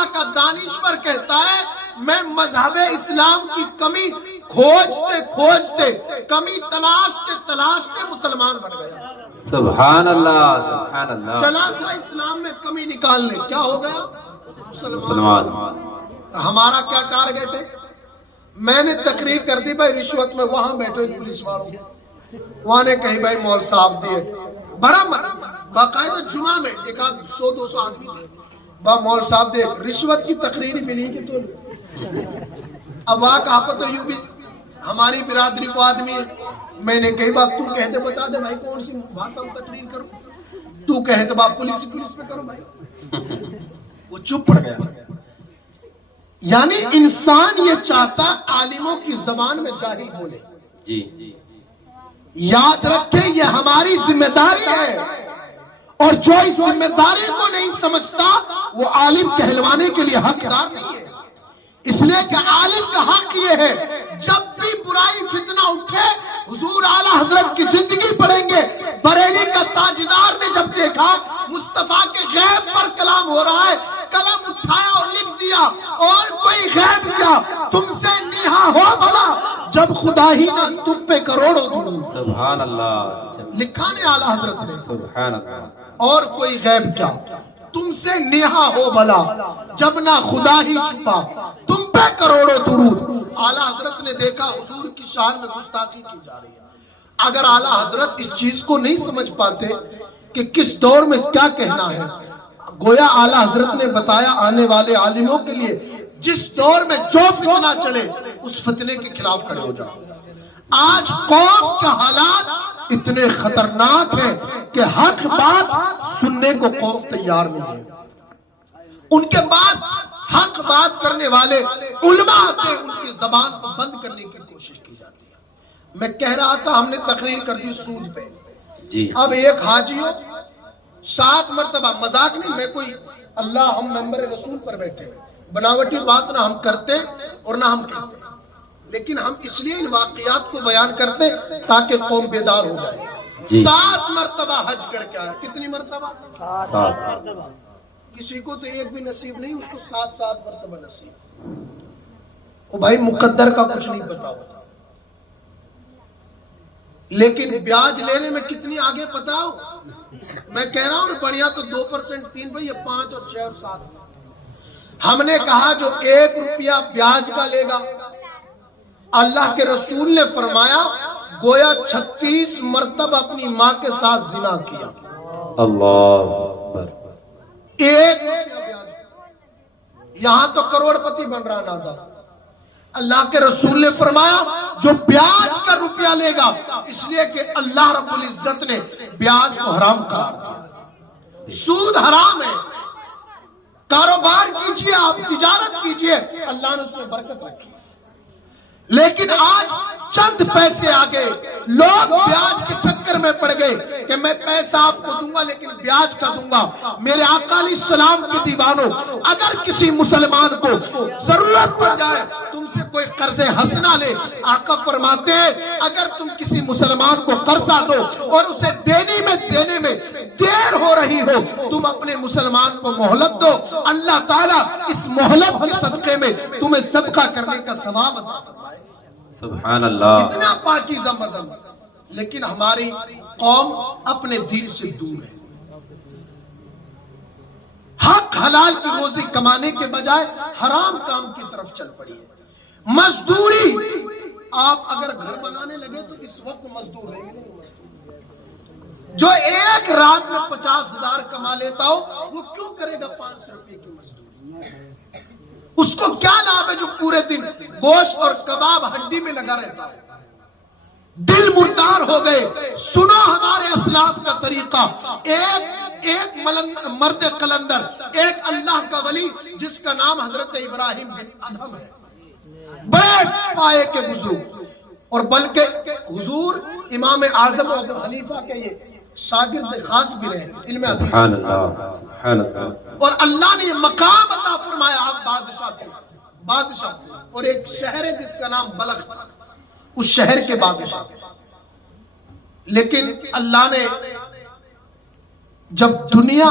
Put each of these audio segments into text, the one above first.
عیسیٰ کا دانشور کہتا ہے میں مذہب اسلام کی کمی کھوجتے کھوجتے کمی تلاشتے مسلمان بن گیا. سبحان اللہ سبحان اللہ. چلا تھا اسلام میں کمی نکالنے، کیا ہو گیا؟ مسلمان. ہمارا کیا ٹارگٹ ہے؟ میں نے تقریر کر دی بھائی رشوت میں، وہاں بیٹھے پولیس والوں وہاں نے کہیں بھائی مول صاحب دیے، برابر باقاعدہ جمعہ میں ایک آدھ 100-200 آدمی تھے، با مول صاحب دے رشوت کی تقریر ملی کہ تو اب وہاں کہا پتہ یوں بھی ہماری برادری کو آدمی ہے. میں نے کئی بات تو کہتے بتا دے بھائی کون سی بھاشا میں تقریر کروں، تو کہے تو باپ پولیس پہ کرو بھائی. وہ چپ پڑ گیا. یعنی انسان یہ چاہتا عالموں کی زبان میں جاہل بولے. جی یاد رکھیں یہ ہماری ذمہ داری ہے، اور جو اس ذمہ داری کو نہیں سمجھتا وہ عالم کہلوانے کے لیے حقدار نہیں ہے. اس لیے کہ عالم کا حق یہ ہے جب بھی برائی فتنہ اٹھے حضور اعلیٰ حضرت کی زندگی پڑھیں گے. بریلی کا تاجدار نے جب دیکھا مصطفیٰ کے غیب پر کلام ہو رہا ہے، قلم اٹھایا اور لکھ دیا، اور کوئی غیب کیا تم سے نیہا ہو بھلا جب خدا ہی نہ تم پہ کروڑوں درود. سبحان اللہ. لکھا نے اعلیٰ حضرت نے، سبحان اللہ. اور کوئی غیب کیا تم سے نیہا ہو بھلا جب نہ خدا ہی چھپا تم پہ کروڑوں درود. اعلیٰ حضرت نے دیکھا حضور کی شان میں گستاخی کی جا رہی ہے. اگر اعلیٰ حضرت اس چیز کو نہیں سمجھ پاتے کہ کس دور میں کیا کہنا ہے، گویا اعلیٰ حضرت نے بتایا آنے والے عالموں کے لیے جس دور میں جو فتنہ چلے اس فتنے کے خلاف کھڑے ہو جاؤ. آج قوم کے حالات اتنے خطرناک ہیں کہ حق بات سننے کو قوم تیار نہیں ہے. ان کے پاس حق بات کرنے والے علماء آتے، ان کی زبان کو بند کرنے کی کوشش کی جاتی ہے. میں کہہ رہا تھا ہم نے تقریر کر دی سود پہ. جی اب ایک حاجیوں 7 مرتبہ، مذاق نہیں، میں کوئی اللہ ہم ممبر رسول پر بیٹھے بناوٹی بات نہ ہم کرتے اور نہ ہم کہتے، لیکن ہم اس لیے ان واقعات کو بیان کرتے تاکہ قوم بیدار ہو جائے. 7 مرتبہ حج کر کے آیا. کتنی مرتبہ؟ 7. کسی کو تو ایک بھی نصیب نہیں، اس کو 7 مرتبہ نصیب. وہ بھائی مقدر کا کچھ نہیں پتا ہوتا، لیکن بیاج لینے میں کتنی آگے پتا ہو. میں کہہ رہا ہوں بڑھیا تو 2%، 3 پر، یہ 5 اور 6 اور 7. ہم نے کہا جو 1 روپیہ بیاج کا لے گا، اللہ کے رسول نے فرمایا گویا 36 مرتبہ اپنی ماں کے ساتھ زنا کیا. اللہ اکبر. 1 روپیہ بیاج، یہاں تو کروڑ پتی بن رہا نادا. اللہ کے رسول نے فرمایا جو بیاج کا روپیہ لے گا، اس لیے کہ اللہ رب العزت نے بیاج کو حرام قرار دیا. سود حرام ہے. کاروبار کیجئے، آپ تجارت کیجئے، اللہ نے اس میں برکت رکھی. لیکن آج چند پیسے آگے لوگ بیاج کے چکر میں پڑ گئے کہ میں پیسہ آپ کو دوں گا لیکن بیاج کا دوں گا. میرے آقا علیہ السلام کے دیوانوں، اگر کسی مسلمان کو ضرورت پڑ جائے تم سے کوئی قرض حسنہ لے، آقا فرماتے ہیں اگر تم کسی مسلمان کو قرضہ دو اور اسے دینے میں دیر ہو رہی ہو، تم اپنے مسلمان کو مہلت دو، اللہ تعالیٰ اس مہلت کے صدقے میں تمہیں صدقہ کرنے کا ثواب عطا فرمائے. سبحان اللہ. اتنا پاکیزہ مذہب، لیکن ہماری قوم اپنے دین سے دور ہے. حق حلال کی روزی کمانے کے بجائے حرام کام کی طرف چل پڑی ہے. مزدوری، آپ اگر گھر بنانے لگے تو اس وقت مزدور رہیں گے نہیں. جو ایک رات میں 50,000 کما لیتا ہو وہ کیوں کرے گا 500 روپے کی مزدوری؟ اس کو کیا لابھ ہے جو پورے دن گوشت اور کباب ہڈی میں لگا رہتا ہے؟ دل مردار ہو گئے. سنو ہمارے اسلاف کا طریقہ. ایک مرد قلندر، ایک اللہ کا ولی جس کا نام حضرت ابراہیم بن ادھم ہے، بڑے پائے کے بزرگ، اور بلکہ حضور امام اعظم ابو حنیفہ کے یہ شاگرد خاص بھی رہے علم حدیث. سبحان اللہ سبحان اللہ. اور اللہ نے یہ مقام عطا فرمایا. آپ بادشاہ تھے اور ایک شہر ہے جس کا نام بلخ تھا، اس شہر کے بادشاہ. لیکن اللہ نے جب دنیا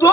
2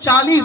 40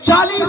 40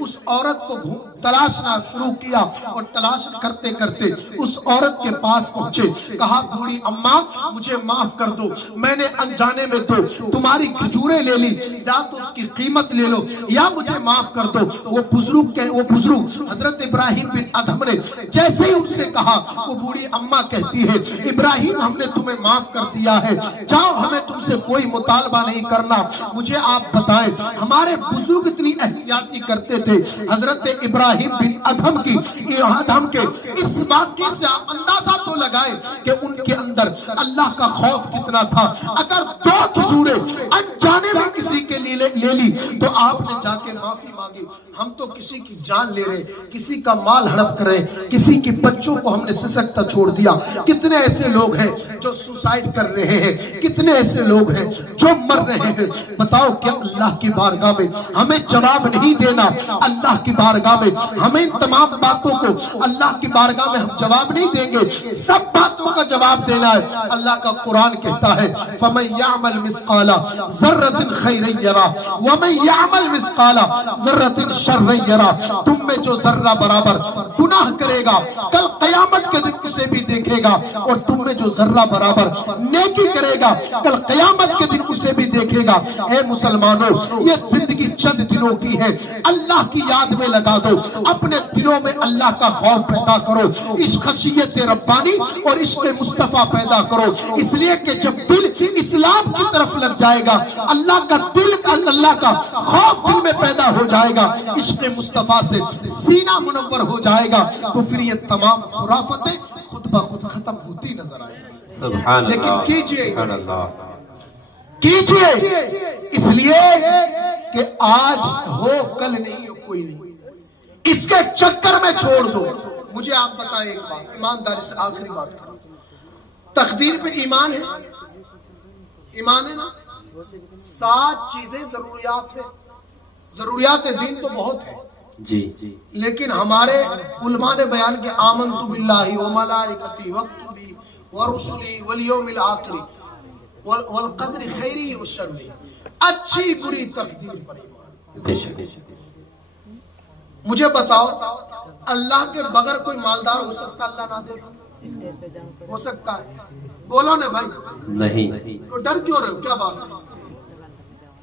اس عورت کو تلاشنا شروع کیا اور تلاش کرتے کرتے اس عورت کے پاس پہنچے. کہا بوڑھی اماں مجھے معاف کر دو, میں نے انجانے میں تو تمہاری کھجوریں لے لی, یا تو اس کی قیمت لے لو یا مجھے معاف کر دو. وہ بزرگ حضرت ابراہیم بن ادھم نے جیسے ہی ان سے کہا, وہ بوڑھی اماں کہتی ہے ابراہیم ہم نے تمہیں معاف کر دیا ہے, جاؤ ہمیں تم سے کوئی مطالبہ نہیں کرنا. مجھے آپ بتائیں ہمارے بزرگ اتنی احتیاطی کرتے تھے, حضرت ابراہیم بن ادھم کے اس واقعے سے اندازہ تو لگائے کہ ان کے اندر اللہ کا خوف کتنا تھا. اگر 2 کھجوریں انجانے میں کسی کے لیے لے لی تو آپ نے جا کے معافی مانگی. ہم تو کسی کی جان لے رہے, کسی کا مال ہڑپ کر رہے, کسی کے بچوں کو ہم نے سسکتا چھوڑ دیا. کتنے ایسے لوگ ہیں جو سوسائڈ کر رہے ہیں, کتنے ایسے لوگ ہیں جو مر رہے ہیں. بتاؤ کیا اللہ کی بارگاہ میں ہمیں جواب نہیں دینا؟ اللہ کی بارگاہ میں ہمیں ان تمام باتوں کو اللہ کی بارگاہ میں ہم جواب نہیں دیں گے, سب باتوں کا جواب دینا ہے. اللہ کا قرآن کہتا ہے فَمَن يَعْمَلْ مِثْقَالَ ذَرَّةٍ خَيْرًا يَرَهُ وَمَن يَعْمَلْ مِثْقَالَ ذَرَّةٍ شَرًّا يَرَهُ. تم میں جو ذرہ برابر گناہ کرے گا کل قیامت کے دن اسے بھی دیکھے گا, اور تم میں جو ذرہ برابر نیکی کرے گا کل قیامت کے دن اسے بھی دیکھے گا. اے مسلمانوں, یہ زندگی چند دنوں کی ہے, اللہ کی یاد میں لگا دو, اپنے دلوں میں اللہ کا خوف پیدا کرو, اس خشیت ربانی اور عشق مصطفیٰ پیدا کرو. اس لیے کہ جب دل اسلام کی طرف لگ جائے گا, اللہ کا خوف دل میں پیدا ہو جائے گا, عشق مصطفیٰ سے سینہ منور ہو جائے گا, تو پھر یہ تمام خرافتیں خود بخود ختم ہوتی نظر آئیں گی. سبحان اللہ, لیکن کیجئے کیجئے اس لیے کہ آج ہو کل نہیں ہو کوئی نہیں, اس کے چکر میں چھوڑ دو. مجھے آپ بتائیں ایک بات, ایمانداری سے آخری بات کرو, تقدیر پہ ایمان ہے؟ ایمان ہے نا؟ 7 چیزیں ضروریات ہے, ضروریات دین تو بہت ہے جی, لیکن ہمارے علماء نے بیان کیا آمنت باللہ وملائکتہ وکتبہ ورسلہ والیوم الآخر والقدر خیری وشری. اچھی بری تقدیر پر ایمان. بے شک. مجھے بتاؤ اللہ کے بغیر کوئی مالدار ہو سکتا اللہ نہ دے؟ ہو سکتا ہے؟ بولو نا بھائی. نہیں. تو ڈر کیوں رہے ہو, کیا بات ہے؟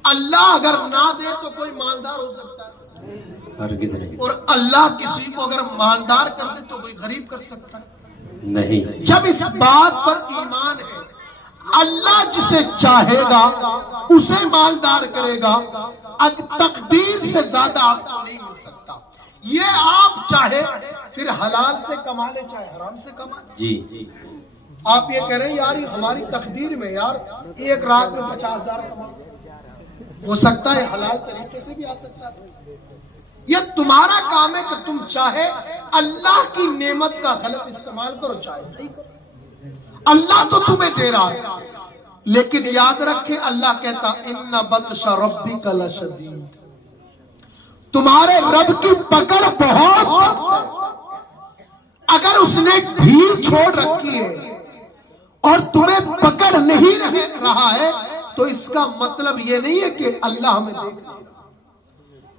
اللہ اگر نہ دے تو کوئی مالدار ہو سکتا ہے؟ ہرگز نہیں. اور اللہ کسی کو اگر مالدار کر دے تو کوئی غریب کر سکتا ہے؟ نہیں. جب اس بات پر ایمان ہے اللہ جسے چاہے گا اسے مالدار کرے گا, تقدیر سے زیادہ آپ کو نہیں مل سکتا. یہ آپ چاہے پھر حلال سے کما لے چاہے حرام سے کما لے. جی, آپ یہ کہہ رہے ہیں یار ہماری تقدیر میں یار ایک رات میں 50,000 کما لے, ہو سکتا ہے حلال طریقے سے بھی آ سکتا ہے. یہ تمہارا کام ہے کہ تم چاہے اللہ کی نعمت کا غلط استعمال کرو چاہے صحیح کرو. اللہ تو تمہیں دے رہا ہے, لیکن یاد رکھیں اللہ کہتا ان بطش ربک لشدید, تمہارے رب کی پکڑ بہت سخت ہے. اگر اس نے ڈھیل چھوڑ رکھی ہے اور تمہیں پکڑ نہیں رہا ہے تو اس کا مطلب یہ نہیں ہے کہ اللہ ہمیں دیکھ رہا ہے,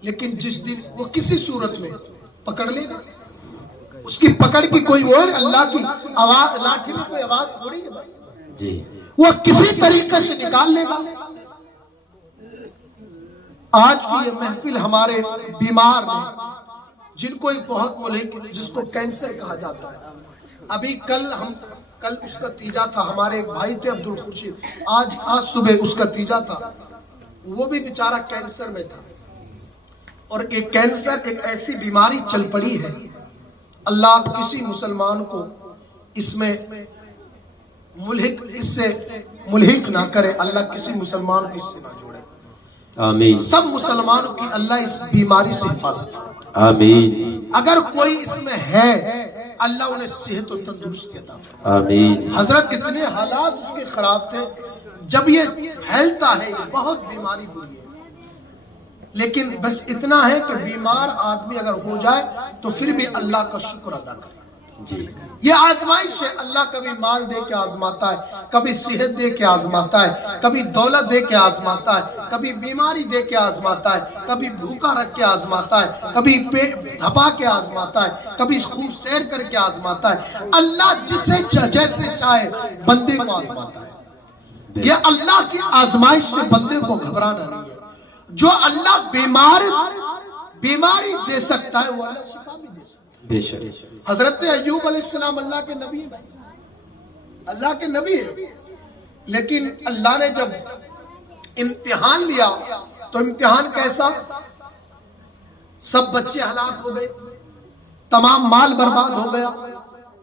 لیکن جس دن وہ کسی صورت میں پکڑ لے گا, اس کی پکڑ کی کوئی وہ ہے, اللہ کی آواز لاٹھی میں کوئی آواز تھوڑی ہے بھائی جی, وہ کسی طریقے سے نکال لے گا. آج بھی یہ محفل ہمارے بیمار ہیں جن کو ایک بہت ملک جس کو کینسر کہا جاتا ہے, ابھی کل اس کا تیجا تھا, ہمارے ایک بھائی تھے عبد الخورشید, آج صبح اس کا تیجا تھا, وہ بھی بیچارہ کینسر میں تھا. اور ایک کینسر ایک ایسی بیماری چل پڑی ہے, اللہ کسی مسلمان کو اس میں اس سے ملحق نہ کرے, اللہ کسی مسلمان کو اس سے نہ جوڑے. آمین. سب مسلمانوں کی اللہ اس بیماری سے حفاظت کرے. آمین. اگر کوئی اس میں ہے اللہ انہیں صحت و تندرستی عطا فرمائے. آمین. حضرت اتنے حالات اس کے خراب تھے, جب یہ پھیلتا ہے یہ بہت بیماری ہوئی ہے, لیکن بس اتنا ہے کہ بیمار آدمی اگر ہو جائے تو پھر بھی اللہ کا شکر ادا کرے. جی یہ آزمائش ہے. اللہ کبھی مال دے کے آزماتا ہے, کبھی صحت دے کے آزماتا ہے, کبھی دولت دے کے آزماتا ہے, کبھی بیماری دے کے آزماتا ہے, کبھی بھوکا رکھ کے آزماتا ہے, کبھی پیٹ دھپا کے آزماتا ہے, کبھی خوب سیر کر کے آزماتا ہے. اللہ جسے جیسے چاہے بندے کو آزماتا ہے. یہ اللہ کی آزمائش سے بندے کو گھبرانا نہیں ہے. جو اللہ بیماری دے سکتا ہے وہ اللہ شفا بھی دے سکتا ہے. بے شک. حضرت ایوب علیہ السلام اللہ کے نبی ہیں, اللہ کے نبی ہیں, لیکن اللہ نے جب امتحان لیا تو امتحان کیسا؟ سب بچے ہلاک ہو گئے, تمام مال برباد ہو گیا,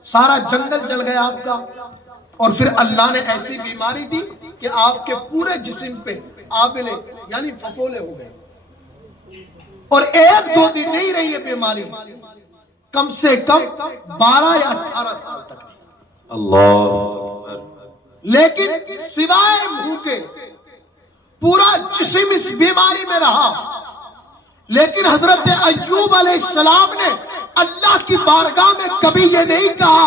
سارا جنگل جل گیا آپ کا, اور پھر اللہ نے ایسی بیماری دی کہ آپ کے پورے جسم پہ آبلے یعنی پھپھولے ہو گئے, اور 1-2 دن نہیں رہی یہ بیماری, کم سے کم 12 یا 18 سال تک. اللہ. لیکن سوائے منہ کے پورا جسم اس بیماری میں رہا. لیکن حضرت ایوب علیہ السلام نے اللہ کی بارگاہ میں کبھی یہ نہیں کہا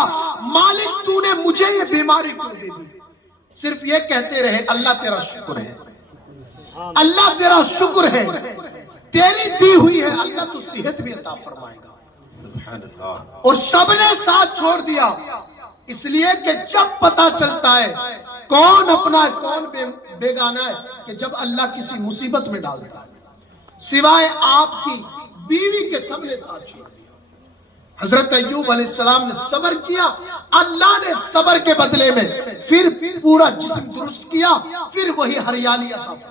مالک تو نے مجھے یہ بیماری کیوں دے دی. صرف یہ کہتے رہے اللہ تیرا شکر ہے, اللہ تیرا شکر ہے, تیری دی ہوئی ہے اللہ تو صحت بھی عطا فرمائے گا. سبحان اللہ. اور سب نے ساتھ چھوڑ دیا, اس لیے کہ جب پتا چلتا ہے کون اپنا ہے کون بیگانہ ہے کہ جب اللہ کسی مصیبت میں ڈالتا ہے. سوائے آپ کی بیوی کے سب نے ساتھ چھوڑ دیا. حضرت ایوب علیہ السلام نے صبر کیا, اللہ نے صبر کے بدلے میں پھر پورا جسم درست کیا, پھر وہی ہریالی عطا فرمائی.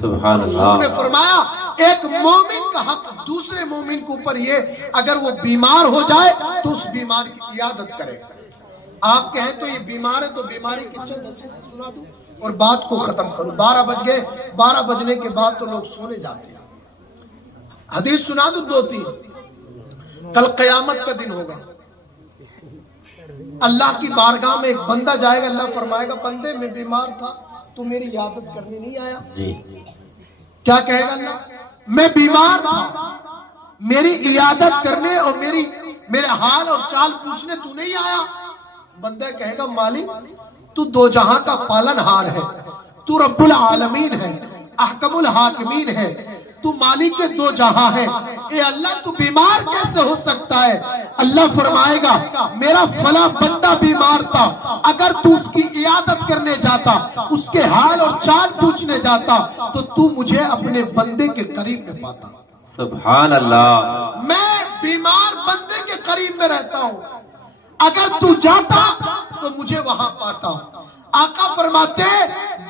سبحان حضور نے اللہ. فرمایا ایک مومن کا حق دوسرے مومن کے اوپر یہ, اگر وہ بیمار ہو جائے تو اس بیمار کی عیادت کرے. آپ کہیں تو یہ بیمار ہے تو بیماری کی چند حصے سے سنا دوں اور بات کو ختم کروں. 12 بج گئے, 12 بجنے کے بعد تو لوگ سونے جاتے ہیں. حدیث سنا دوں 2-3. کل قیامت کا دن ہوگا, اللہ کی بارگاہ میں ایک بندہ جائے گا, اللہ فرمائے گا بندے میں بیمار تھا تو میری عیادت کرنے نہیں آیا. جی کیا کہے گا اللہ؟ میں بیمار تھا, میری عیادت کرنے اور میرے حال اور چال پوچھنے تو نہیں آیا. بندہ کہے گا مالک تو 2 جہاں کا پالن ہار ہے, تو رب العالمین ہے, احکم الحاکمین ہے, تو مالک کے 2 جہاں ہے, اے اللہ تو بیمار کیسے ہو سکتا ہے؟ اللہ فرمائے گا میرا فلاں بندہ بیمار تھا, اگر تو اس کی عیادت کرنے جاتا, اس کے حال اور چال پوچھنے جاتا تو تو مجھے اپنے بندے کے قریب میں پاتا. سبحان اللہ. میں بیمار بندے کے قریب میں رہتا ہوں, اگر تو جاتا تو مجھے وہاں پاتا. آقا فرماتے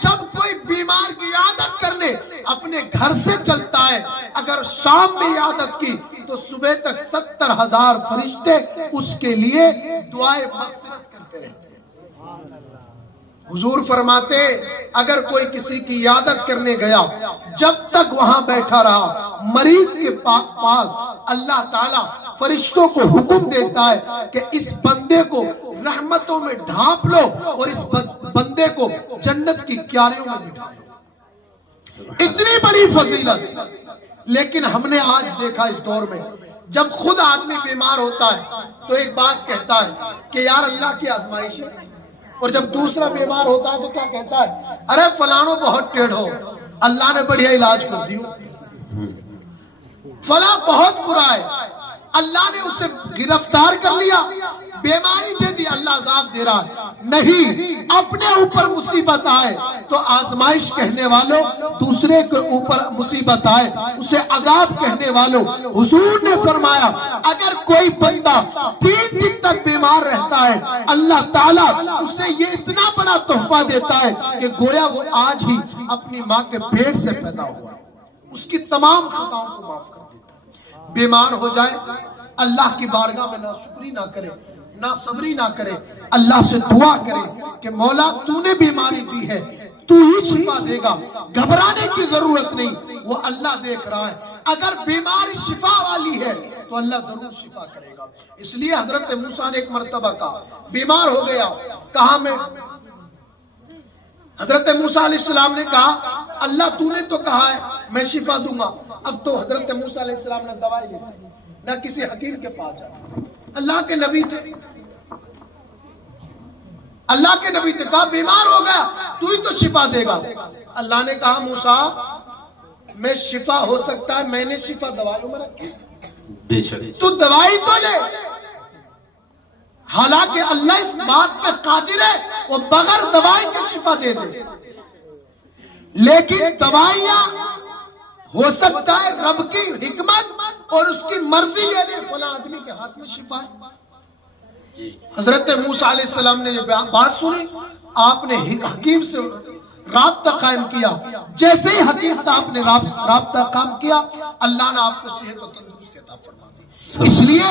جب کوئی بیمار کی عیادت کرنے اپنے گھر سے چلتا ہے, اگر شام میں عیادت کی تو صبح تک 70,000 فرشتے اس کے لیے دعائے مغفرت کرتے رہتے ہیں. حضور فرماتے اگر کوئی کسی کی عیادت کرنے گیا, جب تک وہاں بیٹھا رہا, مریض کے پاس اللہ تعالیٰ فرشتوں کو حکم دیتا ہے کہ اس بندے کو رحمتوں میں ڈھانپ لو اور اس بندے کو جنت کی کیاریوں میں بٹھا دو. اتنی بڑی فضیلت. لیکن ہم نے آج دیکھا اس دور میں جب خود آدمی بیمار ہوتا ہے تو ایک بات کہتا ہے کہ یار اللہ کی آزمائش ہے, اور جب دوسرا بیمار ہوتا ہے تو کیا کہتا ہے, ارے فلانو بہت ٹیڑھو, اللہ نے بڑھیا علاج کر دیو, فلاں بہت برا ہے, اللہ نے اسے گرفتار کر لیا, بیماری دے دی, اللہ عذاب دے رہا ہے. نہیں, اپنے اوپر مصیبت آئے تو آزمائش کہنے والوں, دوسرے کے اوپر مصیبت آئے اسے عذاب کہنے والوں. حضور نے فرمایا اگر کوئی بندہ 3 دن تک بیمار رہتا ہے, اللہ تعالیٰ اسے یہ اتنا بڑا تحفہ دیتا ہے کہ گویا وہ آج ہی اپنی ماں کے پیٹ سے پیدا ہوا, اس کی تمام خطاؤں کو معاف کر دیتا ہے. بیمار ہو جائے اللہ کی بارگاہ میں نہ شکری نہ کرے, نہ صبری نہ کرے, اللہ سے دعا کرے کہ مولا تو نے بیماری دی ہے, تو ہی شفا دے گا, گھبرانے کی ضرورت نہیں, وہ اللہ دیکھ رہا ہے. اگر بیماری شفا والی ہے تو اللہ ضرور شفا کرے گا. اس لیے حضرت موسیٰ نے ایک مرتبہ کہا, بیمار ہو گیا, کہا میں, حضرت موسیٰ علیہ السلام نے کہا اللہ تو نے تو کہا ہے میں شفا دوں گا. اب تو حضرت موسیٰ علیہ السلام نے دوائی نہیں, نہ کسی حکیم کے پاس جانا, اللہ کے نبی تھے، اللہ کے نبی تھے، کہا بیمار ہو گیا تو ہی تو شفا دے گا۔ اللہ نے کہا موسیٰ میں شفا ہو سکتا ہے، میں نے شفا دوائیوں میں رکھی، بے شک تو دوائی تو لے۔ حالانکہ اللہ اس بات پہ قادر ہے وہ بغیر دوائی کے شفا دے دے، لیکن دوائیاں ہو سکتا ہے رب کی حکمت اور اس کی مرضی یہ لے فلاں آدمی کے ہاتھ میں شفا ہے۔ حضرت موسیٰ علیہ السلام نے یہ بات سنی، آپ نے حکیم سے رابطہ قائم کیا، جیسے ہی حکیم صاحب نے رابطہ قائم کیا اللہ نے آپ کو صحت و تندرستی عطا فرما دی۔ اس لیے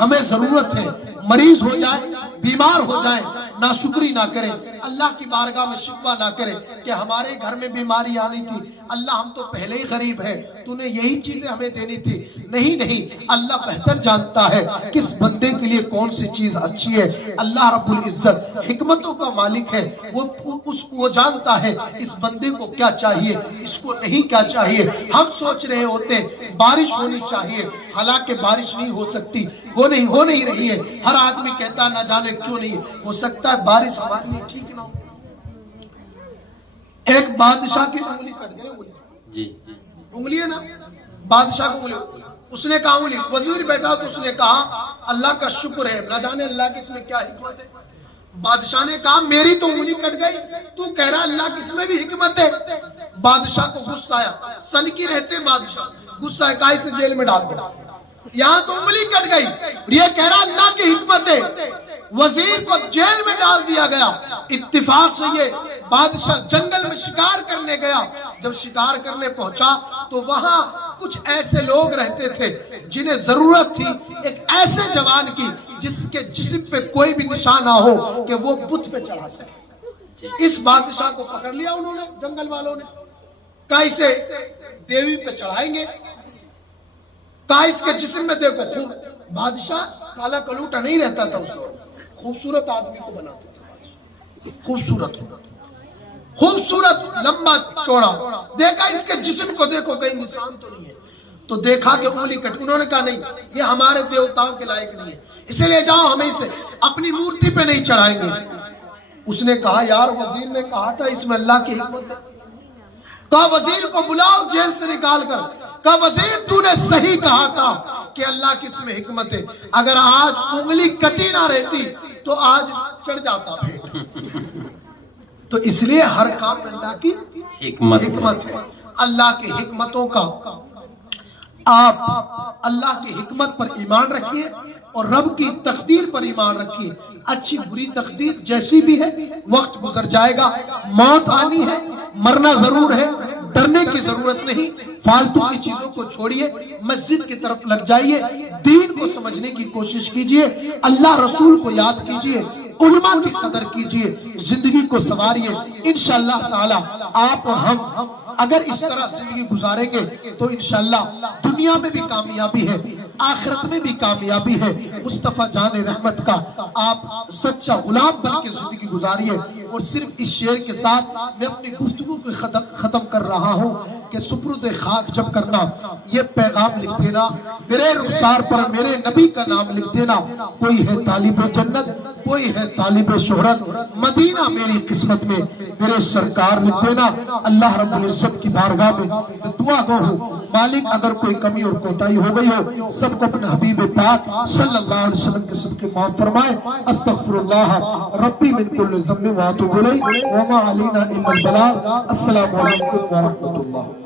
ہمیں ضرورت ہے مریض ہو جائے، بیمار ہو جائے، ناشکری نہ کرے، اللہ کی بارگاہ میں شکوہ نہ کرے کہ ہمارے گھر میں بیماری آنی تھی، اللہ ہم تو پہلے ہی غریب ہیں، تو نے یہی چیزیں ہمیں دینی تھی۔ نہیں، اللہ بہتر جانتا ہے کس بندے کے لیے کون سی چیز اچھی ہے۔ اللہ رب العزت حکمتوں کا مالک ہے، وہ جانتا ہے اس بندے کو کیا چاہیے، اس کو نہیں کیا چاہیے۔ ہم سوچ رہے ہوتے بارش ہونی چاہیے، حالانکہ بارش نہیں ہو سکتی، ہو نہیں رہی ہے۔ ہر آدمی کہتا نہ جانے کیوں نہیں ہو سکتا ہے، بارش ہمارے لیے ٹھیک نہ ہو۔ ایک بادشاہ کی انگلی کٹ گئی، انگلی ہے نا، بادشاہ کو انگلی، اس نے کہا انگلی، وزیر بیٹھا تو اس نے کہا اللہ کا شکر ہے، نہ جانے اللہ کی اس میں کیا حکمت ہے۔ بادشاہ نے کہا میری تو انگلی کٹ گئی، تو کہہ رہا اللہ کی اس میں بھی حکمت ہے۔ بادشاہ کو غصہ آیا، سنکی رہتے بادشاہ، غصہ ہے، کہا اسے جیل میں ڈال دو، یہاں تو انگلی کٹ گئی، یہ کہہ رہا اللہ کی حکمت ہے۔ وزیر کو جیل میں ڈال دیا گیا۔ اتفاق سے یہ بادشاہ جنگل میں شکار کرنے گیا، جب شکار کرنے پہنچا تو وہاں کچھ ایسے لوگ رہتے تھے جنہیں ضرورت تھی ایک ایسے جوان کی جس کے جسم پہ کوئی بھی نشان نہ ہو کہ وہ بت پہ چڑھا سکے۔ اس بادشاہ کو پکڑ لیا انہوں نے، جنگل والوں نے، کہا اسے دیوی پہ چڑھائیں گے، کہا اس کے جسم میں دیکھو خون۔ بادشاہ کالا کلوٹا نہیں رہتا تھا اس دور، خوبصورت آدمی کو بناتا تھا، خوبصورت لمبا چوڑا، دیکھا اس کے جسم کو دیکھو کہیں نشان تو نہیں ہے، تو دیکھا کہ انگلی کٹ، انہوں نے کہا نہیں یہ ہمارے دیوتاؤں کے لائق نہیں ہے، اسے لے جاؤ، ہمیں اسے اپنی مورتی پہ نہیں چڑھائیں گے۔ اس نے کہا یار وزیر نے کہا تھا اس میں اللہ کی حکمت ہے، کہا وزیر کو بلاؤ جیل سے نکال کر، کہا وزیر تو نے صحیح کہا تھا کہ اللہ کی اس میں حکمت ہے، اگر آج انگلی کٹی نہ رہتی تو آج چڑھ جاتا پھر۔ تو اس لیے ہر کام میں اللہ کی حکمت ہے۔ اللہ کی حکمتوں کا آپ اللہ کی حکمت پر ایمان رکھیے اور رب کی تقدیر پر ایمان رکھیے۔ اچھی بری تقدیر جیسی بھی ہے وقت گزر جائے گا، موت آنی ہے، مرنا ضرور ہے، ڈرنے کی ضرورت نہیں۔ فالتو کی چیزوں کو چھوڑیے، مسجد کی طرف لگ جائیے، دین کو سمجھنے کی کوشش کیجیے، اللہ رسول کو یاد کیجیے، علماء کی قدر کیجیے، زندگی کو سنواریے۔ انشاءاللہ تعالی آپ اور ہم اگر اس طرح زندگی گزاریں گے تو انشاءاللہ دنیا میں بھی کامیابی ہے، آخرت میں بھی کامیابی ہے۔ مصطفیٰ جان رحمت کا آپ سچا غلام بن کے زندگی گزاریے۔ اور صرف اس شعر کے ساتھ میں اپنی گفتگو کو ختم کر رہا ہوں کہ سپرد خاک جب کرنا، یہ پیغام لکھ دینا، میرے رخسار پر میرے نبی کا نام لکھ دینا، کوئی ہے طالب جنت، کوئی ہے طالب شہرت، مدینہ میری قسمت میں میرے سرکار لکھ دینا۔ اللہ رب العزت کی بارگاہ میں دعا گو ہوں مالک اگر کوئی کمی اور کوتاہی ہو گئی ہو سب کو اپنے حبیب پاک صلی اللہ علیہ وسلم کے صدقے معاف فرمائے۔ استغفر اللہ ربی من کل ذنب واتوب الیہ وما علینا الا البلاغ۔ السلام علیکم ورحمۃ اللہ۔